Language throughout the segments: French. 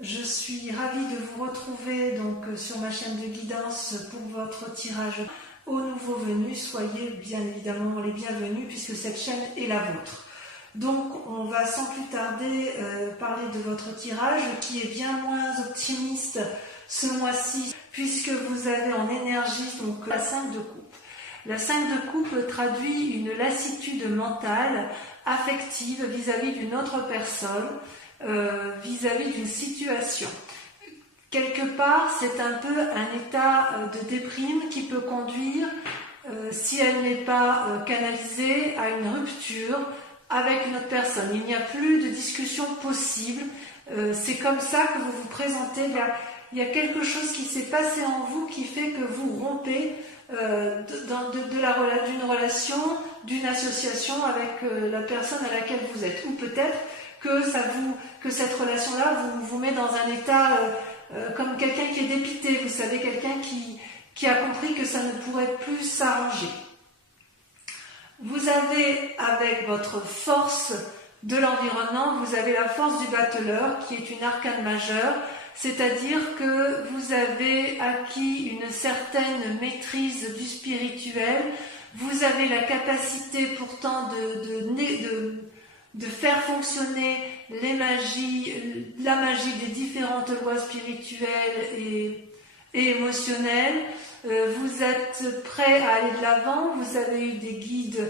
Je suis ravie de vous retrouver donc sur ma chaîne de guidance pour votre tirage aux nouveaux venus. Soyez bien évidemment les bienvenus puisque cette chaîne est la vôtre. Donc on va sans plus tarder parler de votre tirage qui est bien moins optimiste ce mois-ci puisque vous avez en énergie donc la 5 de coupe. La 5 de coupe traduit une lassitude mentale, affective vis-à-vis d'une autre personne, vis-à-vis d'une situation. Quelque part, c'est un peu un état de déprime qui peut conduire, si elle n'est pas canalisée, à une rupture avec une autre personne. Il n'y a plus de discussion possible. C'est comme ça que vous vous présentez. Il y a quelque chose qui s'est passé en vous qui fait que vous rompez d'une relation, d'une association avec la personne à laquelle vous êtes. Ou peut-être que cette relation-là vous met dans un état comme quelqu'un qui est dépité, vous savez, quelqu'un qui a compris que ça ne pourrait plus s'arranger. Vous avez, avec votre force de l'environnement, vous avez la force du battleur, qui est une arcane majeure, c'est-à-dire que vous avez acquis une certaine maîtrise du spirituel, vous avez la capacité pourtant de faire fonctionner la magie des différentes lois spirituelles et émotionnelles. Vous êtes prêt à aller de l'avant, vous avez eu des guides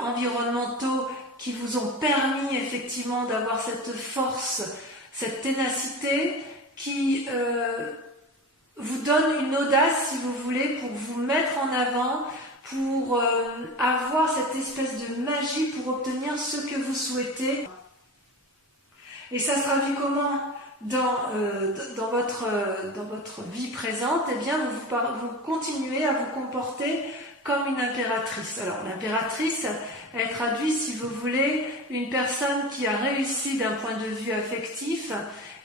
environnementaux qui vous ont permis effectivement d'avoir cette force, cette ténacité qui vous donne une audace, si vous voulez, pour vous mettre en avant, pour avoir cette espèce de magie pour obtenir ce que vous souhaitez. Et ça se traduit comment dans votre vie présente? Eh bien, vous continuez à vous comporter comme une impératrice. Alors, l'impératrice, elle traduit, si vous voulez, une personne qui a réussi d'un point de vue affectif,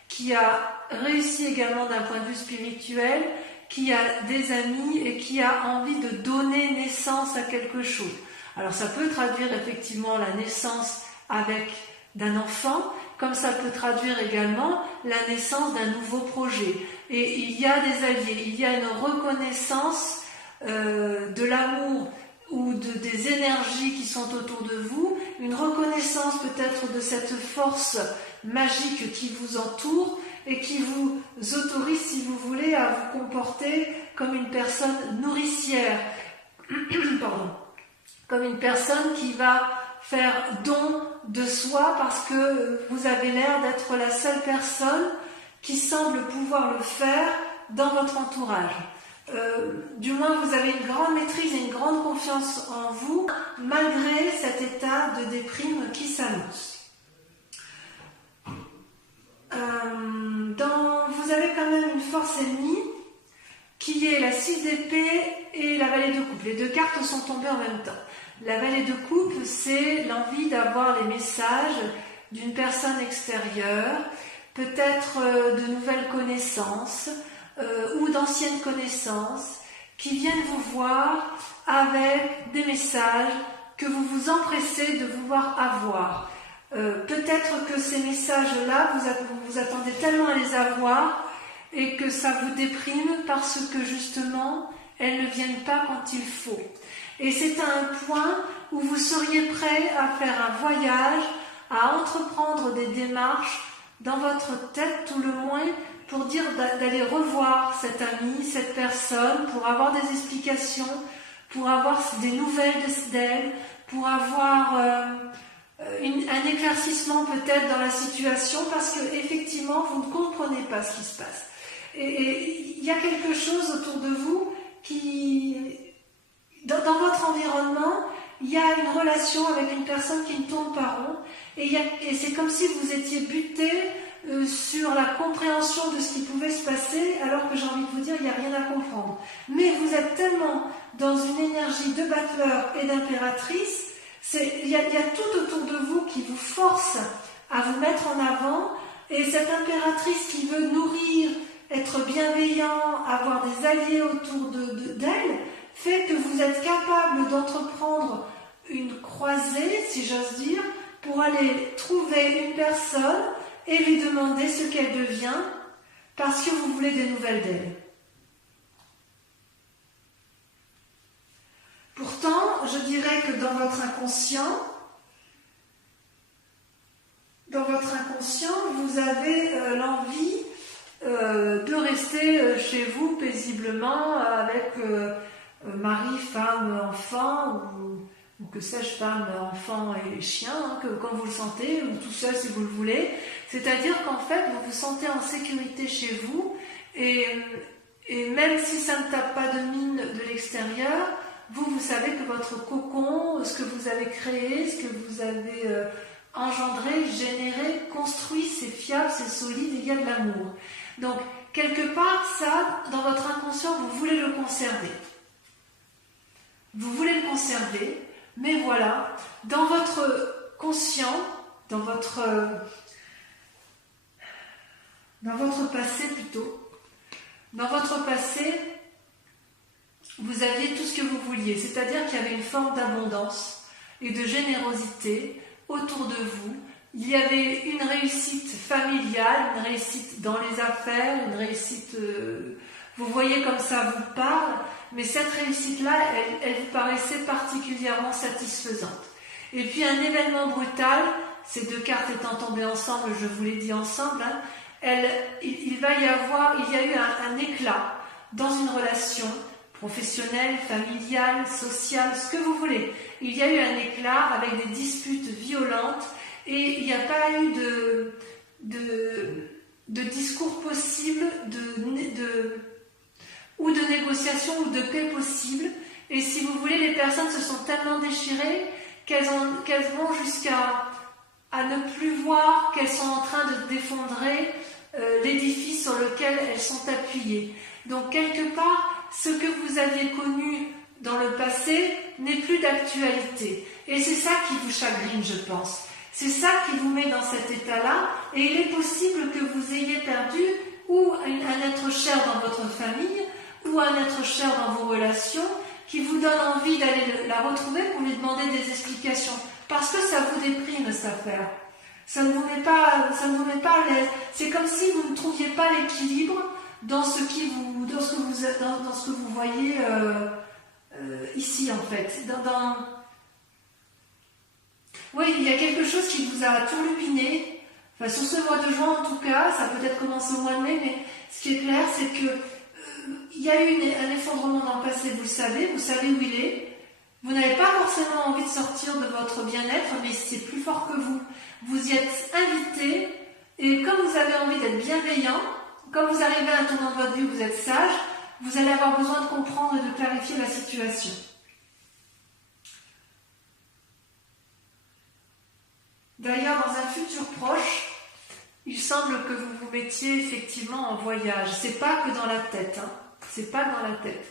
qui a réussi également d'un point de vue spirituel, qui a des amis et qui a envie de donner naissance à quelque chose. Alors ça peut traduire effectivement la naissance d'un enfant, comme ça peut traduire également la naissance d'un nouveau projet. Et il y a des alliés, il y a une reconnaissance de l'amour ou des énergies qui sont autour de vous, une reconnaissance peut-être de cette force magique qui vous entoure et qui vous autorise, si vous voulez, à vous comporter comme une personne nourricière, pardon, comme une personne qui va faire don de soi parce que vous avez l'air d'être la seule personne qui semble pouvoir le faire dans votre entourage. Du moins, vous avez une grande maîtrise et une grande confiance en vous, malgré cet état de déprime qui s'annonce. Vous avez quand même une force ennemie qui est la 6 d'épée et la vallée de coupe. Les deux cartes sont tombées en même temps. La vallée de coupe, c'est l'envie d'avoir les messages d'une personne extérieure, peut-être de nouvelles connaissances ou d'anciennes connaissances qui viennent vous voir avec des messages que vous vous empressez de vouloir avoir. Peut-être que ces messages-là, vous attendez tellement à les avoir et que ça vous déprime parce que justement, elles ne viennent pas quand il faut. Et c'est à un point où vous seriez prêt à faire un voyage, à entreprendre des démarches dans votre tête tout le moins pour dire d'aller revoir cet ami, cette personne, pour avoir des explications, pour avoir des nouvelles d'elle, pour avoir un éclaircissement peut-être dans la situation parce que effectivement vous ne comprenez pas ce qui se passe. Et il y a quelque chose autour de vous qui, dans votre environnement, il y a une relation avec une personne qui ne tourne pas rond et c'est comme si vous étiez buté sur la compréhension de ce qui pouvait se passer alors que j'ai envie de vous dire il n'y a rien à comprendre. Mais vous êtes tellement dans une énergie de battleur et d'impératrice, il y a tout autour de vous qui vous force à vous mettre en avant et cette impératrice qui veut nourrir, être bienveillant, avoir des alliés autour d'elle, fait que vous êtes capable d'entreprendre une croisée, si j'ose dire, pour aller trouver une personne et lui demander ce qu'elle devient parce que vous voulez des nouvelles d'elle. Pourtant, je dirais que dans votre inconscient, vous avez l'envie de rester chez vous paisiblement avec mari, femme, enfant, ou que sais-je, femme, enfant et chien, hein, quand vous le sentez, ou tout seul si vous le voulez. C'est-à-dire qu'en fait, vous vous sentez en sécurité chez vous, et même si ça ne tape pas de mine de l'extérieur, vous savez que votre cocon, ce que vous avez créé, ce que vous avez engendré, généré, construit, c'est fiable, c'est solide, et il y a de l'amour. Donc, quelque part, ça, dans votre inconscient, vous voulez le conserver. Vous voulez le conserver, mais voilà, dans votre conscient, dans votre passé plutôt, dans votre passé, vous aviez tout ce que vous vouliez, c'est-à-dire qu'il y avait une forme d'abondance et de générosité autour de vous. Il y avait une réussite familiale, une réussite dans les affaires, une réussite, vous voyez comme ça vous parle, mais cette réussite-là, elle vous paraissait particulièrement satisfaisante. Et puis un événement brutal, ces deux cartes étant tombées ensemble, je vous l'ai dit ensemble, hein, il y a eu un éclat dans une relation professionnelle, familiale, sociale, ce que vous voulez. Il y a eu un éclat avec des disputes violentes et il n'y a pas eu de discours possible, ou de négociation ou de paix possible. Et si vous voulez, les personnes se sont tellement déchirées qu'elles vont jusqu'à ne plus voir qu'elles sont en train de défendrer l'édifice sur lequel elles sont appuyées. Donc quelque part, ce que vous aviez connu dans le passé n'est plus d'actualité. Et c'est ça qui vous chagrine, je pense. C'est ça qui vous met dans cet état-là. Et il est possible que vous ayez perdu ou un être cher dans votre famille, ou un être cher dans vos relations, qui vous donne envie d'aller la retrouver pour lui demander des explications. Parce que ça vous déprime, cette affaire. Ça ne vous met pas à l'aise. C'est comme si vous ne trouviez pas l'équilibre dans ce que vous voyez ici, en fait. Oui, il y a quelque chose qui vous a turlupiné. Enfin, sur ce mois de juin, en tout cas, ça a peut-être commencé au mois de mai, mais ce qui est clair, c'est que il y a eu un effondrement dans le passé, vous savez où il est. Vous n'avez pas forcément envie de sortir de votre bien-être, mais c'est plus fort que vous. Vous y êtes invité, et comme vous avez envie d'être bienveillant, comme vous arrivez à un tournant de votre vie où vous êtes sage, vous allez avoir besoin de comprendre et de clarifier la situation. D'ailleurs, dans un futur proche, il semble que vous vous mettiez effectivement en voyage. C'est pas que dans la tête, hein. C'est pas dans la tête.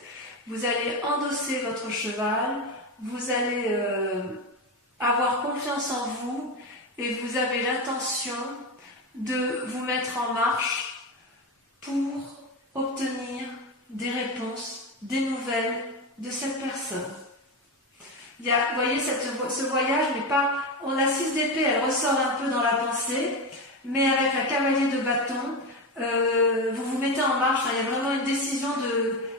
Vous allez endosser votre cheval, vous allez avoir confiance en vous et vous avez l'intention de vous mettre en marche pour obtenir des réponses, des nouvelles de cette personne. Vous voyez, ce voyage n'est pas... On a 6 d'épée, elle ressort un peu dans la pensée, mais avec la cavalier de bâton, vous vous mettez en marche. Il y a vraiment une décision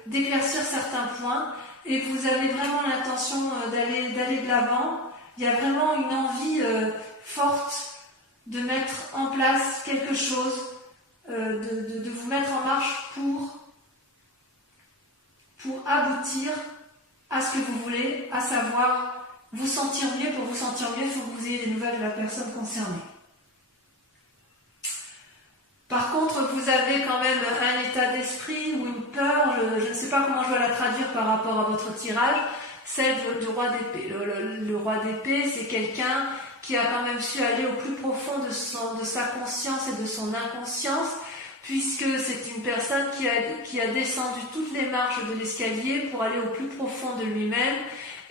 d'éclaircir certains points, et vous avez vraiment l'intention d'aller de l'avant. Il y a vraiment une envie forte de mettre en place quelque chose, de vous mettre en marche pour aboutir à ce que vous voulez, à savoir vous sentir mieux. Pour vous sentir mieux, il faut que vous ayez des nouvelles de la personne concernée. Par contre, vous avez quand même un état d'esprit ou une peur, je ne sais pas comment je dois la traduire par rapport à votre tirage, celle du roi d'épée. Le roi d'épée, c'est quelqu'un qui a quand même su aller au plus profond de sa conscience et de son inconscience, puisque c'est une personne qui a descendu toutes les marches de l'escalier pour aller au plus profond de lui-même,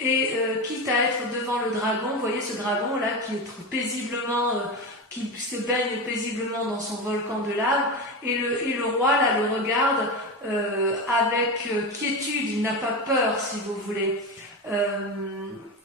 et quitte à être devant le dragon, vous voyez ce dragon là qui est paisiblement... qui se baigne paisiblement dans son volcan de lave, et le roi là le regarde avec quiétude, il n'a pas peur si vous voulez.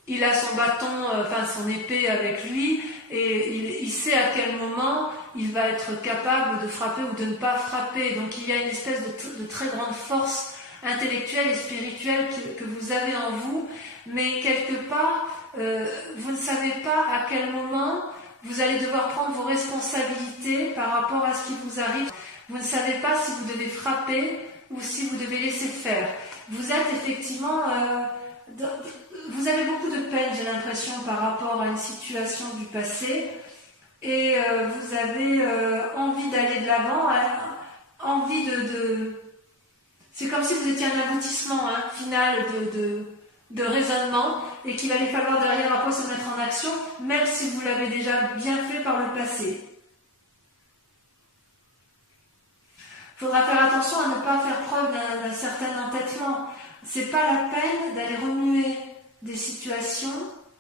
Il a son bâton, son épée avec lui, et il sait à quel moment il va être capable de frapper ou de ne pas frapper. Donc il y a une espèce de très grande force intellectuelle et spirituelle que vous avez en vous, mais quelque part, vous ne savez pas à quel moment vous allez devoir prendre vos responsabilités par rapport à ce qui vous arrive. Vous ne savez pas si vous devez frapper ou si vous devez laisser faire. Vous êtes effectivement... vous avez beaucoup de peine, j'ai l'impression, par rapport à une situation du passé, et vous avez envie d'aller de l'avant, envie de... C'est comme si vous étiez un aboutissement final de raisonnement, et qu'il allait falloir derrière après se mettre en action, même si vous l'avez déjà bien fait par le passé. Il faudra faire attention à ne pas faire preuve d'un certain entêtement. C'est pas la peine d'aller remuer des situations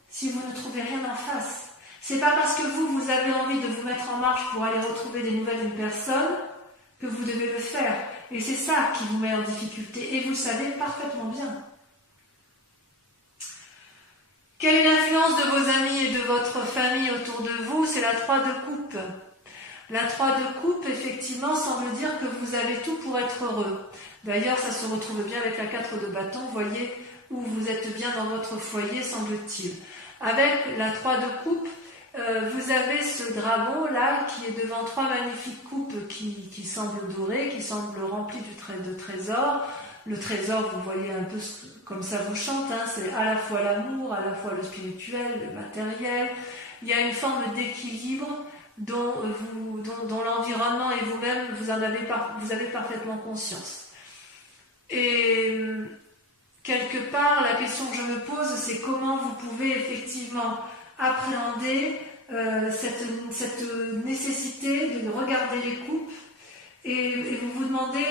si vous ne trouvez rien en face. C'est pas parce que vous avez envie de vous mettre en marche pour aller retrouver des nouvelles d'une personne que vous devez le faire. Et c'est ça qui vous met en difficulté. Et vous le savez parfaitement bien. Quelle est l'influence de vos amis et de votre famille autour de vous? C'est la 3 de coupe. La 3 de coupe, effectivement, semble dire que vous avez tout pour être heureux. D'ailleurs, ça se retrouve bien avec la 4 de bâton, vous voyez, où vous êtes bien dans votre foyer, semble-t-il. Avec la 3 de coupe, vous avez ce dragon-là qui est devant 3 magnifiques coupes qui semblent dorées, qui semblent remplies de trésors. Le trésor, vous voyez un peu comme ça vous chante, c'est à la fois l'amour, à la fois le spirituel, le matériel. Il y a une forme d'équilibre dont l'environnement et vous-même, vous avez parfaitement conscience. Et quelque part, la question que je me pose, c'est comment vous pouvez effectivement appréhender cette nécessité de regarder les coupes et vous vous demandez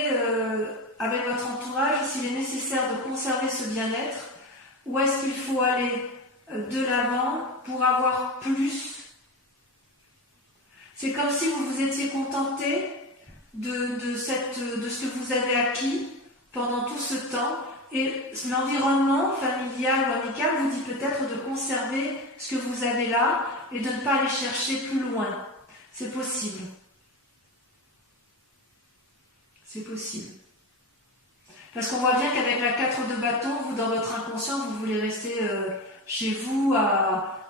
avec votre entourage s'il est nécessaire de conserver ce bien-être ou est-ce qu'il faut aller de l'avant pour avoir plus. C'est comme si vous vous étiez contenté de ce que vous avez acquis pendant tout ce temps et l'environnement familial ou amical vous dit peut-être de conserver ce que vous avez là et de ne pas aller chercher plus loin. C'est possible. C'est possible. Parce qu'on voit bien qu'avec la 4 de bâton, vous, dans votre inconscient, vous voulez rester chez vous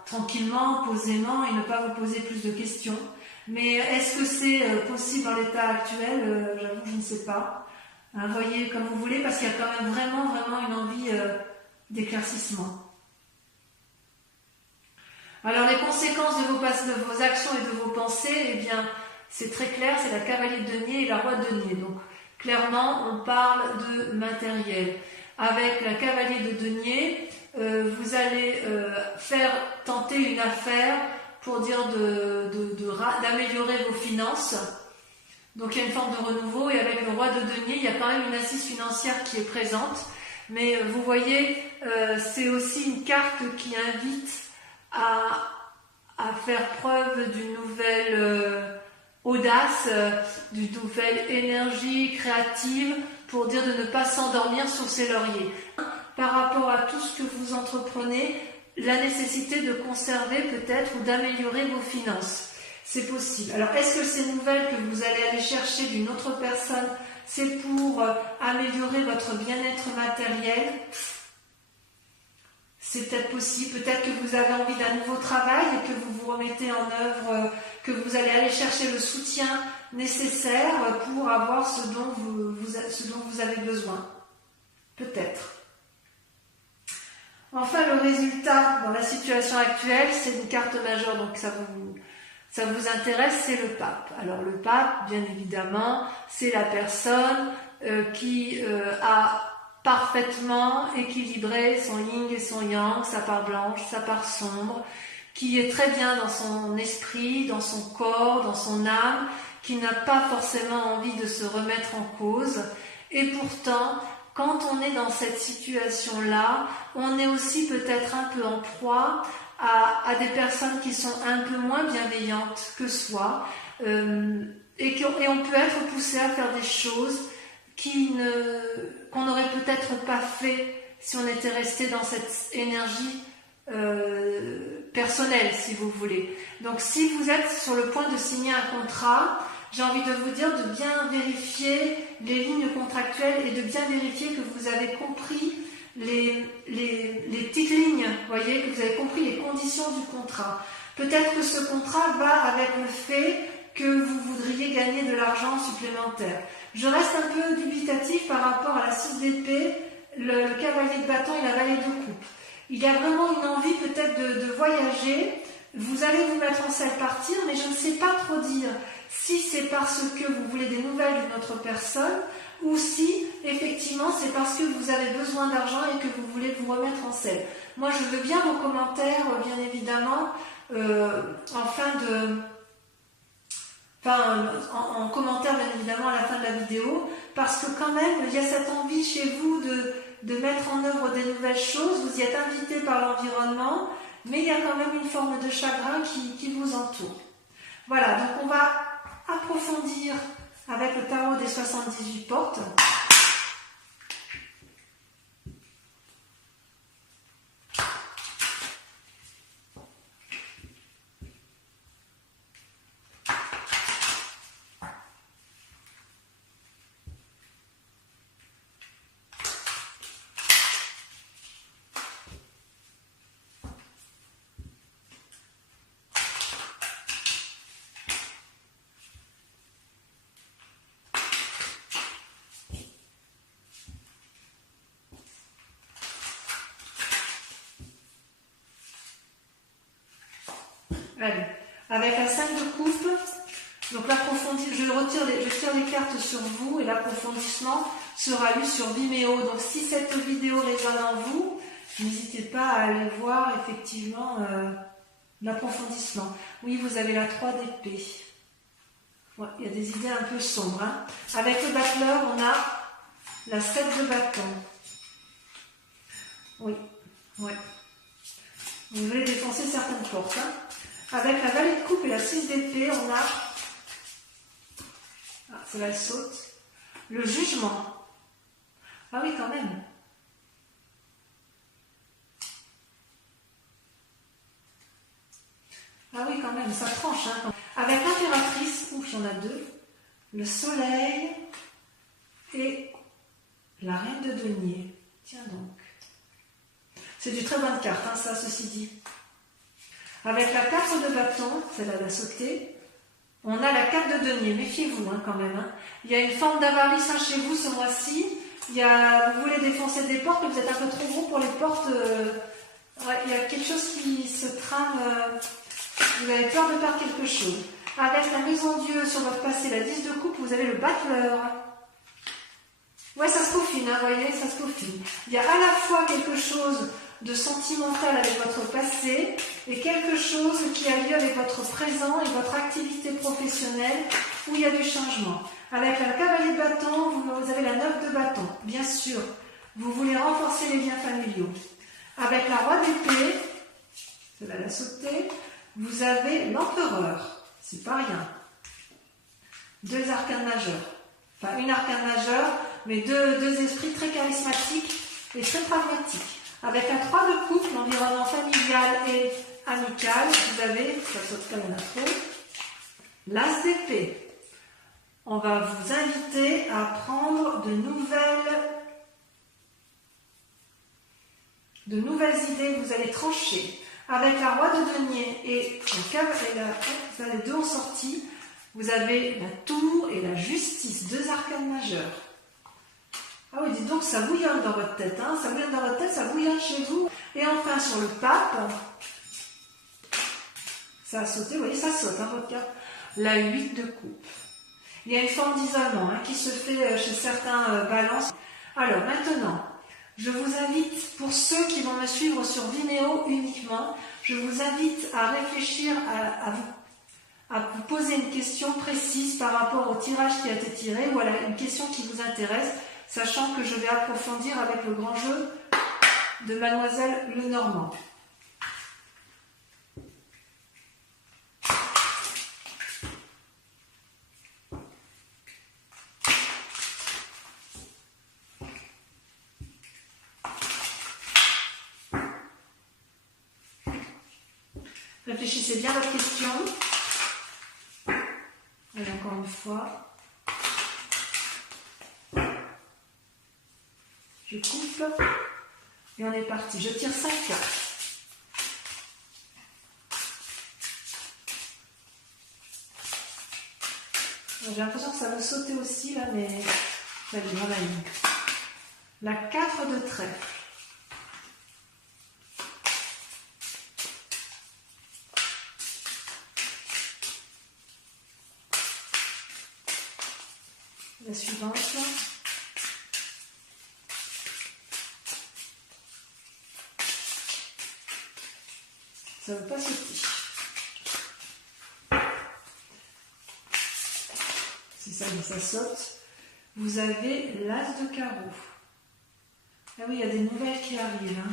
tranquillement, posément et ne pas vous poser plus de questions. Mais est-ce que c'est possible dans l'état actuel? J'avoue, je ne sais pas. Voyez comme vous voulez, parce qu'il y a quand même vraiment une envie d'éclaircissement. Alors les conséquences de vos actions et de vos pensées, eh bien, c'est très clair, c'est la cavalier de denier et la roi de denier. Donc, clairement, on parle de matériel. Avec la cavalier de denier, vous allez tenter une affaire pour dire d'améliorer vos finances. Donc il y a une forme de renouveau et avec le roi de denier, il y a quand même une assise financière qui est présente. Mais vous voyez, c'est aussi une carte qui invite à faire preuve d'une nouvelle audace, d'une nouvelle énergie créative pour dire de ne pas s'endormir sur ses lauriers. Par rapport à tout ce que vous entreprenez, la nécessité de conserver peut-être ou d'améliorer vos finances. C'est possible. Alors, est-ce que ces nouvelles que vous allez aller chercher d'une autre personne, c'est pour améliorer votre bien-être matériel? C'est peut-être possible. Peut-être que vous avez envie d'un nouveau travail et que vous vous remettez en œuvre, que vous allez aller chercher le soutien nécessaire pour avoir ce dont vous avez besoin. Peut-être. Enfin, le résultat dans la situation actuelle, c'est une carte majeure, donc ça vous intéresse, c'est le pape. Alors le pape, bien évidemment, c'est la personne qui a parfaitement équilibré son yin et son yang, sa part blanche, sa part sombre, qui est très bien dans son esprit, dans son corps, dans son âme, qui n'a pas forcément envie de se remettre en cause. Et pourtant, quand on est dans cette situation-là, on est aussi peut-être un peu en proie à des personnes qui sont un peu moins bienveillantes que soi et on peut être poussé à faire des choses qu'on n'aurait peut-être pas fait si on était resté dans cette énergie personnel, si vous voulez. Donc si vous êtes sur le point de signer un contrat, j'ai envie de vous dire de bien vérifier les lignes contractuelles et de bien vérifier que vous avez compris les petites lignes, voyez, que vous avez compris les conditions du contrat. Peut-être que ce contrat va avec le fait que vous voudriez gagner de l'argent supplémentaire. Je reste un peu dubitatif par rapport à la 6 d'épée, le cavalier de bâton et la valet de coupe. Il y a vraiment une envie peut-être de voyager. Vous allez vous mettre en selle partir, mais je ne sais pas trop dire si c'est parce que vous voulez des nouvelles d'une autre personne ou si effectivement c'est parce que vous avez besoin d'argent et que vous voulez vous remettre en selle. Moi je veux bien vos commentaires, bien évidemment, en commentaire bien évidemment à la fin de la vidéo, parce que quand même il y a cette envie chez vous de mettre en œuvre des nouvelles choses, vous y êtes invité par l'environnement, mais il y a quand même une forme de chagrin qui vous entoure. Voilà, donc on va approfondir avec le tarot des 78 portes. Allez, avec la 5 de coupe, donc l'approfondissement, je tire les cartes sur vous et l'approfondissement sera lu sur Vimeo. Donc si cette vidéo résonne en vous, n'hésitez pas à aller voir effectivement l'approfondissement. Oui, vous avez la 3 d'épée. Ouais, il y a des idées un peu sombres. Hein. Avec le battleur, on a la 7 de bâton. Oui, ouais. Vous voulez défoncer certaines portes. Hein. Avec la valet de coupe et la 6 d'épée, on a, c'est là elle saute, le jugement. Ah oui, quand même. Ah oui, quand même, ça tranche. Hein. Avec l'impératrice, ouf, il y en a deux, le soleil et la reine de denier. Tiens donc. C'est du très bonne carte, hein, ça, ceci dit. Avec la 4 de bâton, celle-là elle a sauté, on a la 4 de denier, méfiez-vous hein, quand même. Hein. Il y a une forme d'avarice hein, chez vous ce mois-ci, vous voulez défoncer des portes, mais vous êtes un peu trop gros pour les portes, ouais, il y a quelque chose qui se trame, vous avez peur de perdre quelque chose. Avec la maison Dieu sur votre passé, la 10 de coupe, vous avez le battleur. Ouais, ça se peaufine, hein, vous voyez, ça se peaufine. Il y a à la fois quelque chose de sentimental avec votre passé et quelque chose qui a lieu avec votre présent et votre activité professionnelle où il y a du changement. Avec la cavalier de bâton, vous avez la 9 de bâton. Bien sûr, vous voulez renforcer les liens familiaux. Avec la roi d'épée, celle-là la sauter, vous avez l'empereur. C'est pas rien. Deux arcanes majeurs. Enfin, une arcane majeure, mais deux esprits très charismatiques et très pragmatiques. Avec la 3 de coupe, l'environnement familial et amical, vous avez, ça saute comme un trop, l'as d'épée. On va vous inviter à prendre de nouvelles idées, vous allez trancher. Avec la roi de denier et vous avez deux en sortie, vous avez la tour et la justice, deux arcanes majeurs. Ah oui, dites donc, ça bouillonne dans votre tête, hein, ça bouillonne dans votre tête, ça bouillonne chez vous. Et enfin, sur le pape, ça a sauté, vous voyez, ça saute, hein, votre carte. La 8 de coupe. Il y a une forme d'isolement hein, qui se fait chez certains balances. Alors, maintenant, je vous invite, pour ceux qui vont me suivre sur Vimeo uniquement, je vous invite à réfléchir à vous poser une question précise par rapport au tirage qui a été tiré ou à une question qui vous intéresse, sachant que je vais approfondir avec le grand jeu de Mademoiselle Lenormand. Réfléchissez bien à votre question. Et encore une fois. Je coupe. Et on est parti. Je tire 5 cartes. J'ai l'impression que ça va sauter aussi là, mais ça va bien aller. La 4 de trèfle. La suivante. Ça ne veut pas sauter. Si ça saute, vous avez l'as de carreau. Ah oui, il y a des nouvelles qui arrivent. Hein.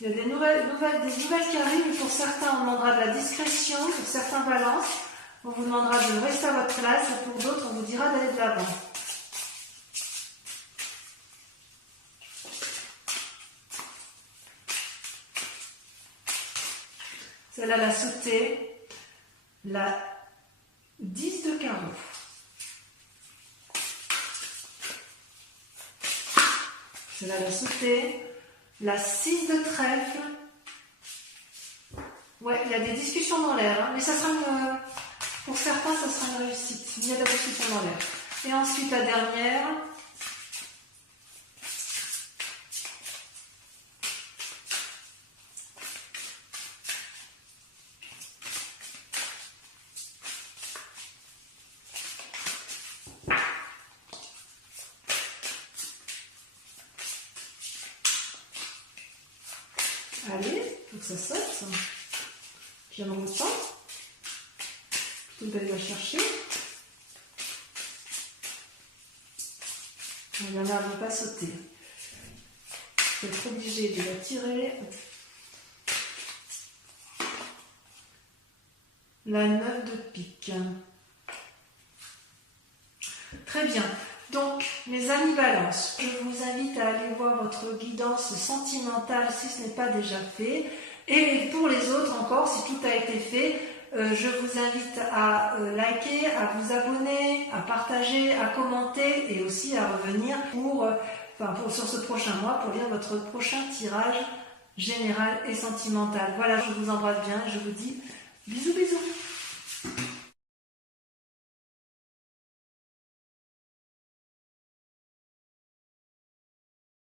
Il y a des nouvelles qui arrivent, et pour certains, on demandera de la discrétion, pour certains balances, on vous demandera de rester à votre place, et pour d'autres, on vous dira d'aller de l'avant. Celle-là, elle a sauté. La 10 de carreau. Celle-là, elle a sauté. La 6 de trèfle. Ouais, il y a des discussions dans l'air, hein, mais ça sera pour certains, ça sera une réussite. Il y a de la discussion dans l'air. Et ensuite, la dernière. Allez, il faut que ça saute. Puis on reprend. Plutôt que d'aller la chercher. Il y en a, elle ne va pas sauter. Vous êtes obligé de la tirer. La 9 de pique. Très bien. Donc, mes amis Balance, je vous invite à aller voir votre guidance sentimentale si ce n'est pas déjà fait. Et pour les autres encore, si tout a été fait, je vous invite à liker, à vous abonner, à partager, à commenter et aussi à revenir sur ce prochain mois pour lire votre prochain tirage général et sentimental. Voilà, je vous embrasse bien et je vous dis bisous bisous.